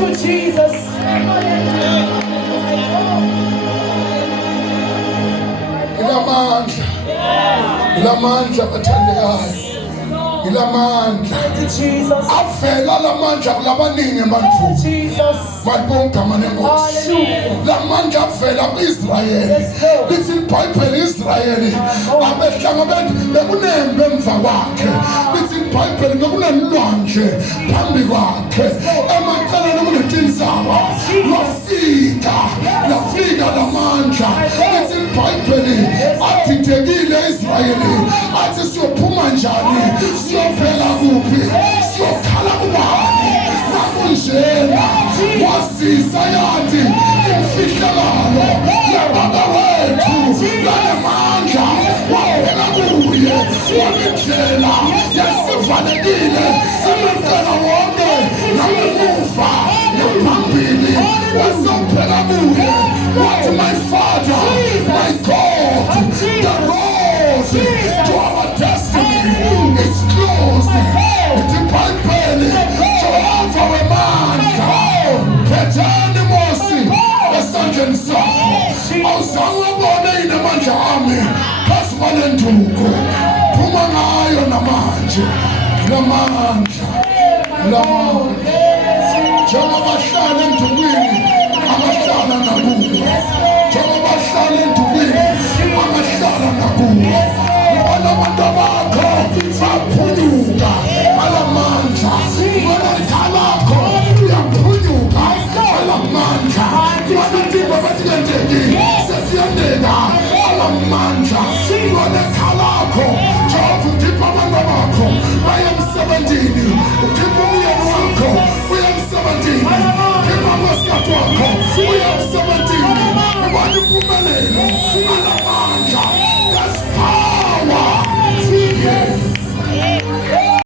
to Jesus. Ilamandla bathandekayo. Ilamandla. Avela lamandla kulabaningi abantu. Malibonga manenkosi. Lamandla avela kuIsrayeli. Lithi iBhayibheli Israyeli abehlangabezana bekunembe emva kwakhe. Lithi iBhayibheli bekunelwandle phambi kwakhe. Emaceleni kunetinsaba. Lafika lamandla. Lithi iBhayibheli adidekile Israyeli. Athi siyophuma njani? Siyophela kuphi? Siyokhala kubani? Nakunjena wasisa yathi imfihlakalo yababa wethu lalemandla waphela kuye wabindlela yasivalekile amacala wonke namuva naphambili wasophela kuye wathi my Father, my God, the road to our destiny is closed. It's iBhayibheli Jehova wemandla phethani mosi esandleni sakho awuzange ubone yini amandla ami phezu kwalenduku phuma ngayo namanje lamandla njengoba hlala endukwini amahlala nakuwe njengoba hlala endukwini amahlala nakuwe ubona abantu bakho baphunyuka alamandla ubona ikhalakho uyaphunyuka alamandla ubona intimba batikenteki sesiyandeka alamandla ubona ikhalakho Jehova ukhipha abantu bakho baye emsebenzini ukhipha umyeni wakho uye emsebenzini ukhipha amasikati wakho uye emsebenzini ubona impumelelo